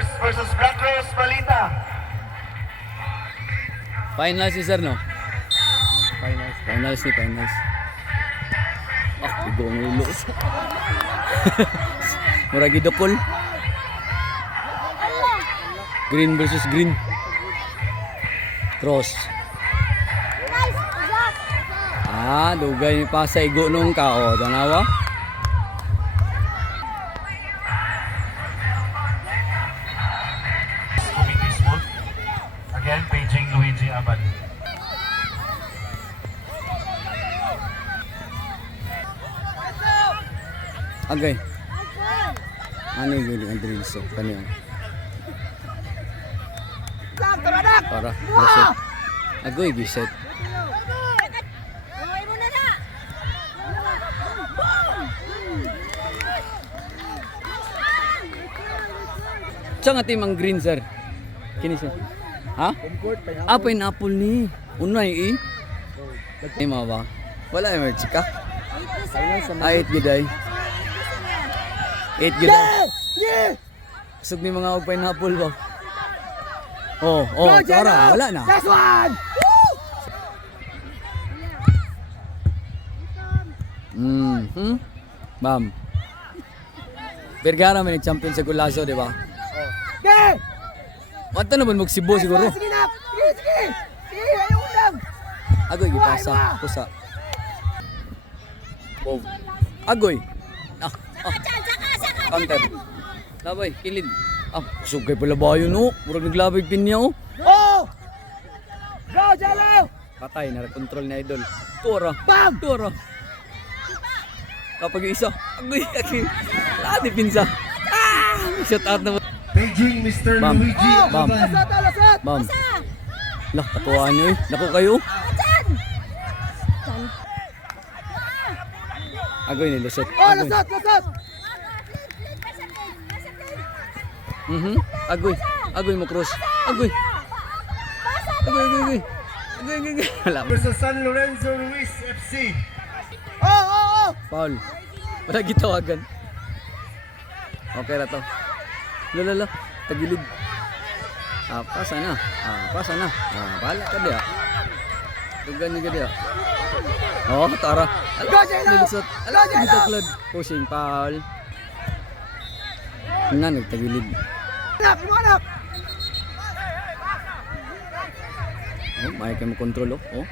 Warriors versus Black Rose Malita. Finals si sir, no? Finals. Ah, igo ang ulo. Muragi dokol. Green versus green. Cross. Ah, dugay ni pa sa igo nung kao. Tanawa. Committee Smooth. Again, paging Luigi Abad. Okay. Ano yung gini ang drill so? Kanina. Para. Reset. Agoy, giset. Saan nga timang green, sir? Kini sir? Ha? Ah, pineapple ni. Unay eh. Ay, mga ba? Wala yung may chika. Ay, 8 giday. 8 giday. Kusog ni mga og pineapple ba? Oh, tara, wala na. Last one! Ma'am. Vergara man yung champion sa Gulazo, di ba? Okay! Wanta naman magsibo siguro. Sige na! Sige! Ayaw lang! Agoy, gipasa. Pusa. Wow. Agoy. Counter. Labay, kilid. Ah, sugay pala ba yun, no? Murag naglabay pinya, oh. Oh! Go, Jello! Patay, nara-control na idol. Tura. Bam! Tura. Kapag yung isa. Agoy, lati pinsa. Ah! Shut out naman. Paging Mr. Bam. Luigi Bam. Abad. Lasat! Bam. Lah, katuwaan nyo eh. Naku kayo. Agoy, nilusot. Oh, lasat! Agoy. Agoy mo cross. Agoy. Agoy. Wala. Versus San Lorenzo Luis FC. Oh! Foul. Wala gitawagan. Okay na to. Lala. Tagilid. Pasa na. Bala ka dia. Tugan niya dia. Oh, tara. Go, Jello! Nilusot. Go, Jello! Gitaklod. Pushing foul. Nga, nagtagilid. Iwanap! Oh, may kayo mo-control, oh. Oh.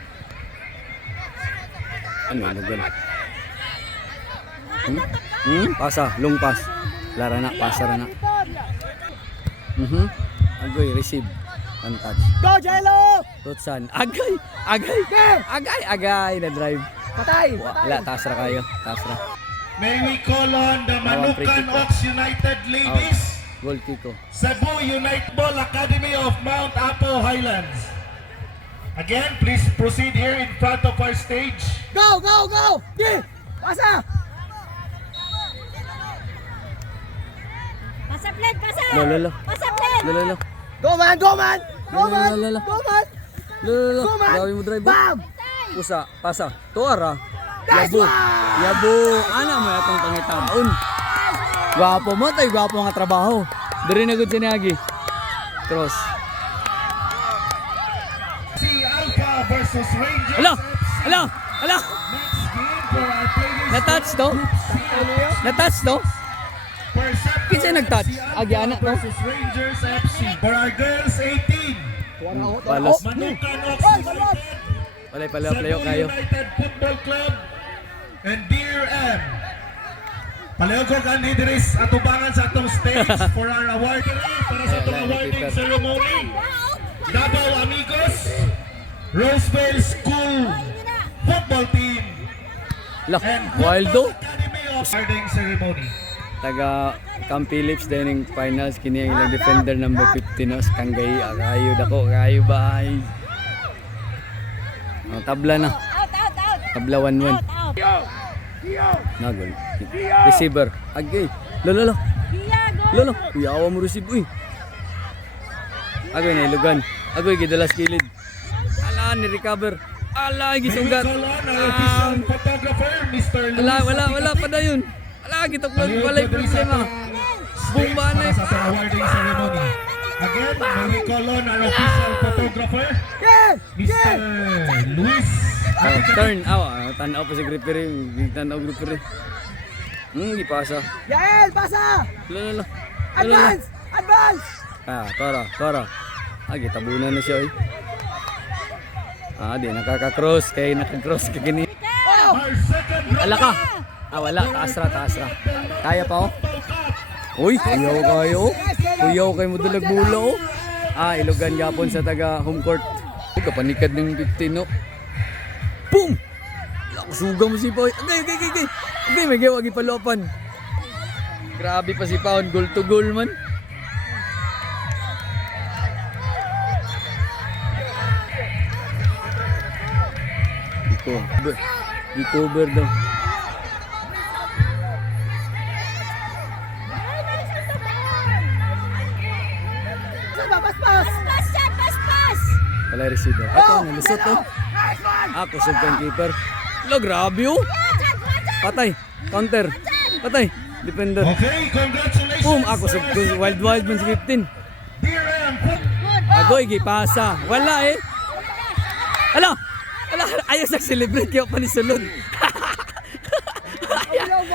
Ano yung lugar? Pasa, long pass. Lara na, pasa na. Agoy, receive. One touch. Go, Jello! Tutsan. Agay! Na drive. Patay! Wala, tasra kayo. Tasra. May we call on the Free Manukan kick. Oaks United ladies. Goal kick ko. Cebu United Ball Academy of Mount Apo Highlands. Again, please proceed here in front of our stage. Go! Di! Pasa! Pasa plan, pasa! Lolo. Pasa plan! Lolo. Go, man! Lala. Gawin mo drive. Bam! Pusa, pasa. Tuara. Nice Yabo. one! Yabo. Ana mo atong pangitaon. Gwapo mo tay, gwapo nga trabaho. Diri na gud sinagi. Cross. Si Alpha versus Rangers. Ala. Next game for our players. Na-touch to? Na-touch to? Perceptor Kinsa nag-touch? FC Alpha Agi anak to? versus Rangers FC. For our girls 18. Palos. Manukan Oaks United. Walay pala playo kayo. United Football Club and Dear M. Paleo ko kan Idris atubangan sa atong stage for our award para sa atong awarding ceremony. Davao Amigos, Roseville School Football Team, Lah, and Wildo. Academy of awarding ceremony. Taga Camp Phillips din ng finals kini ang ilang defender number 15 no Kanggay kayo dako kayo bay. Oh, tabla na. Out! Tabla 1-1. Nagol. Receiver. Agay. Lolo. Lolo. Kuyawa mo receive uy. Agoy na ilugan. Agoy gidalas kilid. Ala ni recover. Ala gisugat. Call on our official photographer, Mr. Luis. Wala pa dayon. Ala gituklod walay problema. Bumba na. Para sa atong awarding ceremony. again, may we call on our official photographer, Yeah! Mr. Luis. Oh, turn. Tanaw pa si referee. Big tanaw referee. Gipasa. Yael, pasa! Lala. Advance! Advance! Tara. Gitabunan na siya, di nakaka-cross. Kaya nakaka-cross ka gini. Our second Ala ka. Wala. Taas ra. Kaya pa, oh. Uy, kuyaw kayo. Kuyaw kayo mo dulag bulo, oh. Ilogan gapon sa taga home court. Kapanikad ng 15, no. Boom! Suga mo si Paon. Okay, may gawa gipalopan. Grabe pa si Paon. Goal to goal man. I-cover daw. Pas! Wala receiver. Ato, nalusot, oh. Kusog kang keeper. Grabe, oh. Patay. Counter. Patay. Defender. Okay, congratulations. Boom. Kusog. Wild man si 15. Dear M. Agoy, gipasa. Wala, eh. Ala, ayaw sa celebrate kaya pa ni sulod.